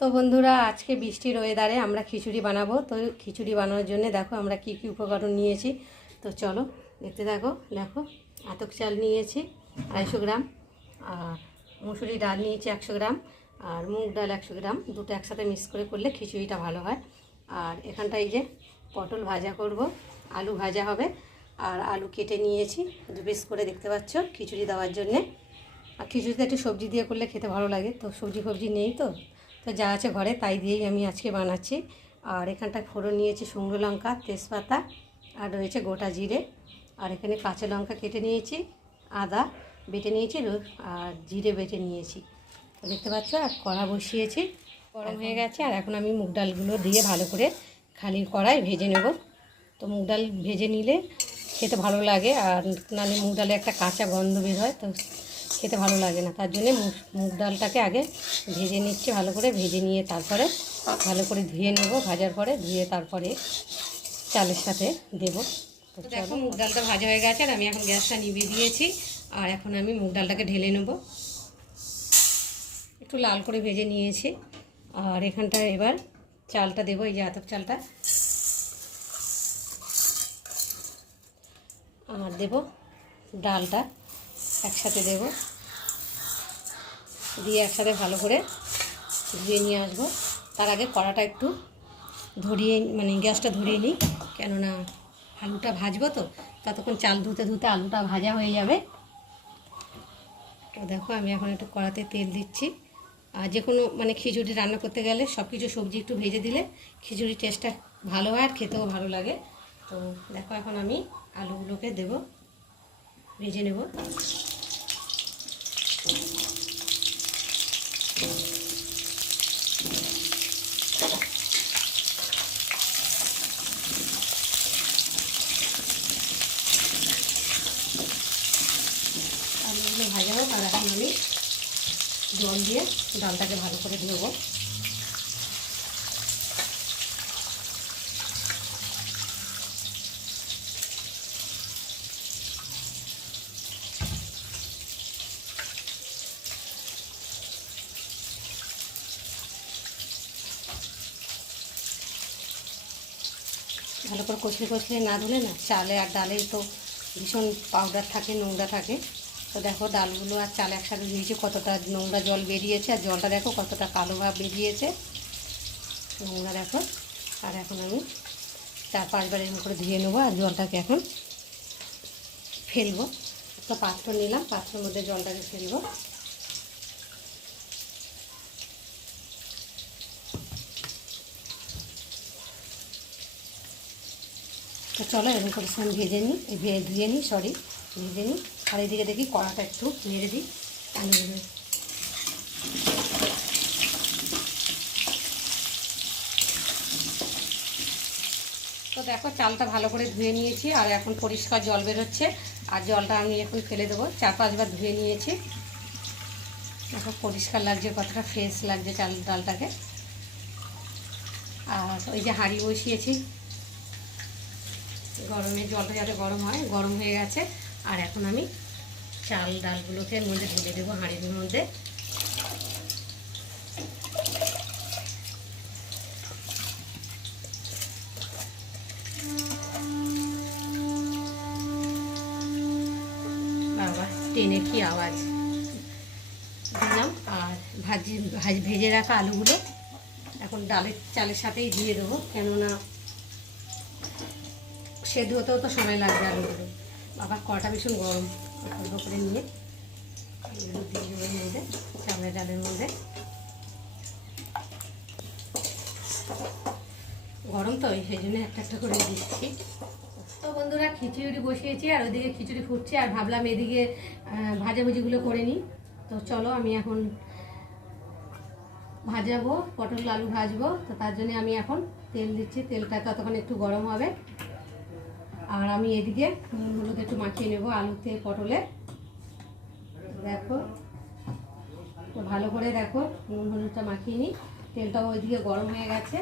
তো বন্ধুরা, আজকে বৃষ্টির ওয়েদারে আমরা খিচুড়ি বানাবো। তো খিচুড়ি বানানোর জন্য দেখো আমরা কি কি উপকরণ নিয়েছি। তো চলো দেখতে থাকো। দেখো আতপ চাল নিয়েছি 250 গ্রাম, আর মুসুরি ডাল নিয়েছি 100 গ্রাম, আর মুগ ডাল 100 গ্রাম। দুটো একসাথে মিক্স করে করলে খিচুড়িটা ভালো হয়। আর এখানটায় এই যে পটল ভাজা করব, আলু ভাজা হবে, আর আলু কেটে নিয়েছি 2 পিস করে, দেখতে পাচ্ছ, খিচুড়ি দেওয়ার জন্যে। আর খিচুড়িতে একটু সবজি দিয়ে করলে খেতে ভালো লাগে। তো সবজি নেই, তো যা আছে ঘরে তাই দিয়েই আমি আজকে বানাচ্ছি। আর এখানটায় ফোড়ন নিয়েছি শুকনো লঙ্কা, তেজপাতা, আর রয়েছে গোটা জিরে, আর এখানে কাঁচা লঙ্কা কেটে নিয়েছি, আদা বেটে নিয়েছি, আর জিরে বেটে নিয়েছি। তো দেখতে পাচ্ছ, আর কড়া বসিয়েছি, গরম হয়ে গেছে। আর এখন আমি মুগ ডালগুলো দিয়ে ভালো করে খালি কড়াই ভেজে নেব। তো মুগ ডাল ভেজে নিলে খেতে ভালো লাগে, আর নাহলে মুগ ডালে একটা কাঁচা গন্ধ বের হয়, তো খেতে ভালো লাগে না। তার জন্যে মুগ ডালটাকে আগে ভেজে নিচ্ছি। ভালো করে ভেজে নিয়ে তারপরে ভালো করে ধুয়ে নেব। ভাজার পরে ধুয়ে তারপরে চালের সাথে দেব। তো দেখো মুগ ডালটা ভাজা হয়ে গেছে, আর আমি এখন গ্যাসটা নিভিয়ে দিয়েছি। আর এখন আমি মুগ ডালটাকে ঢেলে নেব। একটু লাল করে ভেজে নিয়েছি। আর এখানটা এবার চালটা দেবো, এই যে আতপ চালটা, আর দেব ডালটা একসাথে দেব, দিয়ে একসাথে ভালো করে ধুয়ে নিয়ে আসবো। তার আগে কড়াটা একটু ধরিয়ে, মানে গ্যাসটা ধরিয়ে নিই, কেননা আলুটা ভাজবো, তো ততক্ষণ চাল ধুতে ধুতে আলুটা ভাজা হয়ে যাবে। তো দেখো আমি এখন একটু কড়াতে তেল দিচ্ছি। আর যে কোনো মানে খিচুড়ি রান্না করতে গেলে সব কিছু সবজি একটু ভেজে দিলে খিচুড়ির টেস্টটা ভালো হয়, আর খেতেও ভালো লাগে। তো দেখো এখন আমি আলুগুলোকে দেব, ভেজে নেব। আলুগুলো ভাজা হোক, আর এখন আমি জল দিয়ে ডালটাকে ভালো করে ধুবো। ভালো করে কষলে না ধুলে না, চালে আর ডালে তো ভীষণ পাউডার থাকে, নোংরা থাকে। তো দেখো ডালগুলো আর চাল একসাথে ধুয়েছি, কতটা নোংরা জল বেরিয়েছে, আর জলটা দেখো কতটা কালো ভাব বেরিয়েছে, নোংরা দেখো। আর এখন আমি 4-5 বার এরকম করে ধুয়ে নেবো, আর জলটাকে এখন ফেলবো। একটা পাত্র নিলাম, পাত্রের মধ্যে জলটাকে ফেলবো। তো চলো এরকম করে আমি ভেজে নিই। আর এইদিকে দেখি কড়াটা একটু নেড়ে দিই। তো দেখো চালটা ভালো করে ধুয়ে নিয়েছি, আর এখন পরিষ্কার জল বেরোচ্ছে, আর জলটা আমি এখন ফেলে দেবো। 4-5 বার ধুয়ে নিয়েছি। দেখো পরিষ্কার লাগছে, কতটা ফ্রেশ লাগছে ডালটাকে। আর ওই যে হাঁড়ি বসিয়েছি গরমে, জলটা যাতে গরম হয়, গরম হয়ে গেছে। আর এখন আমি চাল ডালগুলোকে এর মধ্যে ঢেলে দেবো, হাঁড়ির মধ্যে। বাবা টেনে কি আওয়াজ দিলাম। আর ভেজে রাখা আলুগুলো এখন চালের সাথেই দিয়ে দেবো, কেননা সেদ্ধ হতেও তো সময় লাগবে আলুগুলো। আবার কড়াটা ভীষণ গরম, অল্প করে নিয়ে দিয়ে দেবো এর মধ্যে, চালের ডালের মধ্যে। গরম তো সেই জন্য একটা করে দিচ্ছি। তো বন্ধুরা খিচুড়ি বসিয়েছি, আর ওইদিকে খিচুড়ি ফুটছে, আর ভাবলাম এদিকে ভাজাভুজিগুলো করে নিই। তো চলো আমি এখন ভাজাবো, পটল আলু ভাজবো। তো তার জন্য আমি এখন তেল দিচ্ছি, তেলটা ততক্ষণ একটু গরম হবে। আর আমি এদিকে নুন হলুদ একটু মাখিয়ে নেবো আলুতে, পটলে। দেখো তো ভালো করে দেখো নুন হলুদটা মাখিয়ে নিই। তেলটাও ওইদিকে গরম হয়ে গেছে।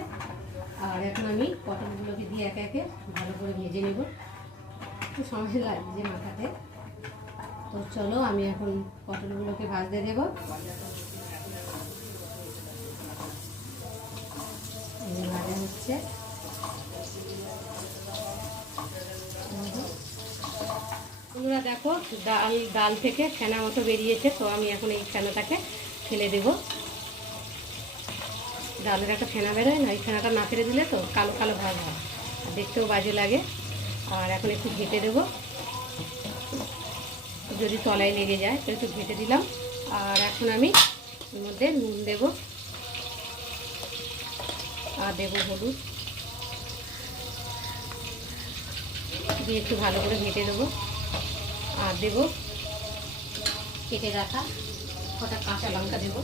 আর এখন আমি পটলগুলোকে দিয়ে একে একে ভালো করে ভেজে নেব, একটু সময় লাগছে মাখাতে। তো চলো আমি এখন পটলগুলোকে ভাজতে দেবো। দেখো ডাল থেকে ফেনা মতো বেরিয়েছে, তো আমি এখন এই ফেনাটাকে ফেলে দেব। ডালের একটা ফেনা বেরোয় না, এই ফেনাটা না ফেলে দিলে তো কালো কালো ভাব হয়, আর দেখতেও বাজে লাগে। আর এখন একটু ঘেটে দেবো, যদি তলায় লেগে যায় তো একটু ঘেটে দিলাম। আর এখন আমি এর মধ্যে নুন দেব আর দেবো হলুদ দিয়ে একটু ভালো করে ঘেটে দেবো। আর দেবো কেটে রাখা কটা কাঁচা লঙ্কা দেবো।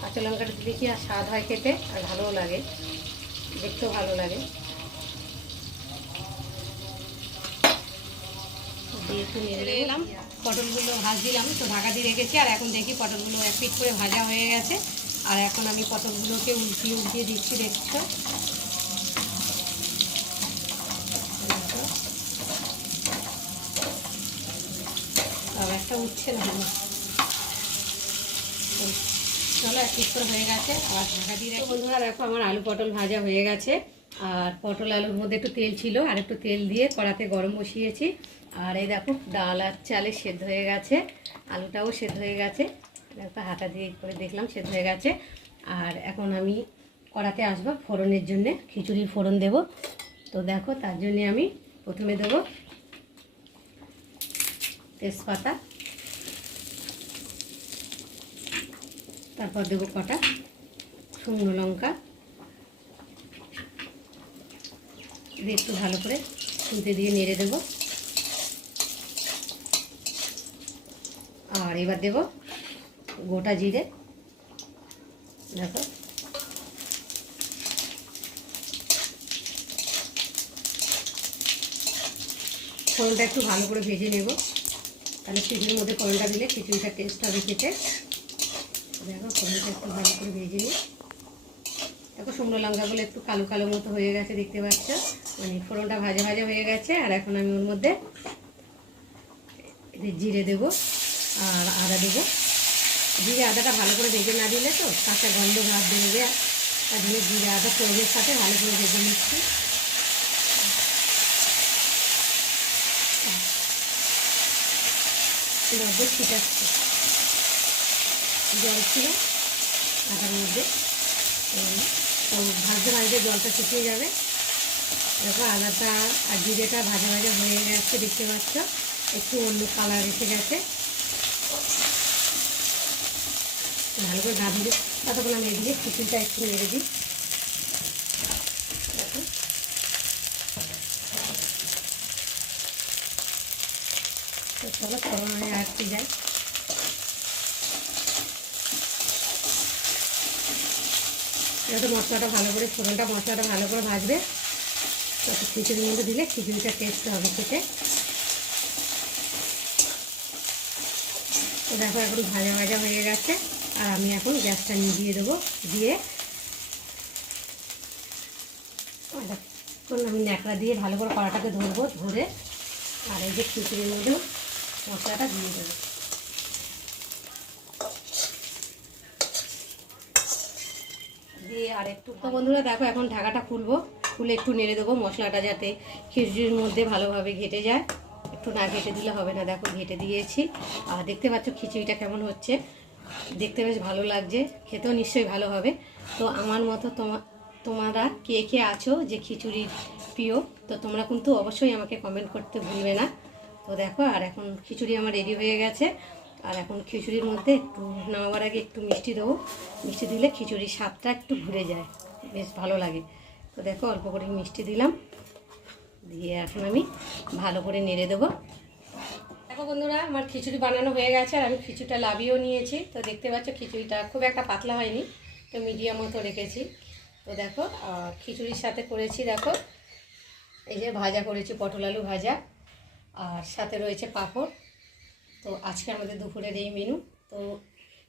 কাঁচা লঙ্কাটা দিলে কি আর স্বাদ হয় খেতে, আর ভালোও লাগে, দেখতেও ভালো লাগে। দিয়ে একটু নেড়ে এলাম, পটলগুলো ভাজছিলাম তো ঢাকা দিয়ে রেখেছি। আর এখন দেখি পটলগুলো এক পিঠ করে ভাজা হয়ে গেছে। আর এখন আমি পটলগুলোকে উল্টিয়ে উল্টিয়ে দিচ্ছি, দেখছো আর একটা উঠছে না। চলো এক পিঠ করে হয়ে গেছে, আবার ঢাকা দিয়ে রাখি। বন্ধুরা দেখো আমার আলু পটল ভাজা হয়ে গেছে। আর পটল আলুর মধ্যে একটু তেল ছিল, আর একটু তেল দিয়ে কড়াতে গরম বসিয়েছি। আর এই দেখো ডাল আর চালে সেদ্ধ হয়ে গেছে, আলুটাও সেদ্ধ হয়ে গেছে, দেখো হাতা দিয়ে করে দেখলাম সেদ্ধ হয়ে গেছে। আর এখন আমি কড়াতে আসবো ফোড়নের জন্যে, খিচুড়ির ফোড়ন দেব। তো দেখো তার জন্যে আমি প্রথমে দেব তেজপাতা, তারপর দেবো কটা শুকনো লঙ্কা দিয়ে একটু ভালো করে খুঁতে দিয়ে নেড়ে দেব। আর এবার দেব গোটা জিরে, দেখো ফোড়নটা একটু ভালো করে ভেজে নেব, তাহলে খিচুড়ির মধ্যে ফোড়নটা দিলে খিচুড়িটা টেস্ট হবে খেতে। দেখো ফোড়নটা একটু ভালো করে ভেজে নিই। দেখো শুকনো লঙ্কাগুলো একটু কালো কালো মতো হয়ে গেছে, দেখতে পাচ্ছ, মানে ফোড়নটা ভাজা ভাজা হয়ে গেছে। আর এখন আমি ওর মধ্যে জিরে দেব আর আদা দেবো। জিরে আদাটা ভালো করে ভেজে না দিলে তো কাঁচা গন্ধ ভাব বেরোবে, তার জন্য জিরে আদা ফোড়নের সাথে ভালো করে ভেজে নিচ্ছি। মধ্যে ছিটাচ্ছে জল ছিল আদার মধ্যে, তো ভাজতে ভাজতে জলটা শুকিয়ে যাবে। দেখো আদাটা আর জিরেটা ভাজা ভাজা হয়ে গেছে, দেখতে পাচ্ছ একটু অন্য কালার এসে গেছে। ভালো করে ভাজলে ততক্ষণ আমি এদিকে খিচুড়িটা একটু নেড়ে দিই। দেখো তো চলো ফোড়নে আসতে যাই। যত মশলাটা ভালো করে ফোড়নটা মশলাটা ভালো করে ভাজবে, তত খিচুড়ির মধ্যে দিলে খিচুড়িটা টেস্ট হবে খেতে। তো দেখো এখন ভাজা ভাজা হয়ে গেছে। আর আমি এখন গ্যাসটা নিভিয়ে দেবো, দিয়ে আমি ন্যাকড়া দিয়ে ভালো করে কড়াটাকে ধরবো, ধরে আর এই যে খিচুড়ির মধ্যে মশলাটা দিয়ে দেবো। দিয়ে আর একটু, তো বন্ধুরা দেখো এখন ঢাকাটা খুলবো, খুলে একটু নেড়ে দেবো মশলাটা যাতে খিচুড়ির মধ্যে ভালোভাবে ঘেটে যায়। একটু না ঘেটে দিলে হবে না, দেখো ঘেটে দিয়েছি। আর দেখতে পাচ্ছ খিচুড়িটা কেমন হচ্ছে, দেখতে বেশ ভালো লাগছে, খেতেও নিশ্চয়ই ভালো হবে। তো আমার মতো তোমরা কে কে আছো যে খিচুড়ির প্রিয়, তো তোমরা কিন্তু অবশ্যই আমাকে কমেন্ট করতে ভুলবে না। তো দেখো আর এখন খিচুড়ি আমার রেডি হয়ে গেছে। আর এখন খিচুড়ির মধ্যে একটু নামাবার আগে একটু মিষ্টি দেবো, মিষ্টি দিলে খিচুড়ির স্বাদটা একটু ঘুরে যায়, বেশ ভালো লাগে। তো দেখো অল্প করে মিষ্টি দিলাম, দিয়ে এখন আমি ভালো করে নেড়ে দেবো। দেখো বন্ধুরা আমার খিচুড়ি বানানো হয়ে গেছে, আর আমি খিচুড়িটা লাভিয়েও নিয়েছি। তো দেখতে পাচ্ছ খিচুড়িটা খুব একটা পাতলা হয়নি, তো মিডিয়াম মতো রেখেছি। তো দেখো আর খিচুড়ির সাথে করেছি, দেখো এই যে ভাজা করেছি পটল আলু ভাজা, আর সাথে রয়েছে পাঁপড়। তো আজকে আমাদের দুপুরের এই মেনু। তো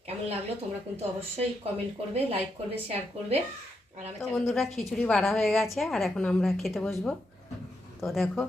কেমন লাগলো তোমরা কিন্তু অবশ্যই কমেন্ট করবে, লাইক করবে, শেয়ার করবে। আর আমি বন্ধুরা খিচুড়ি বাড়া হয়ে গেছে, আর এখন আমরা খেতে বসবো। তো দেখো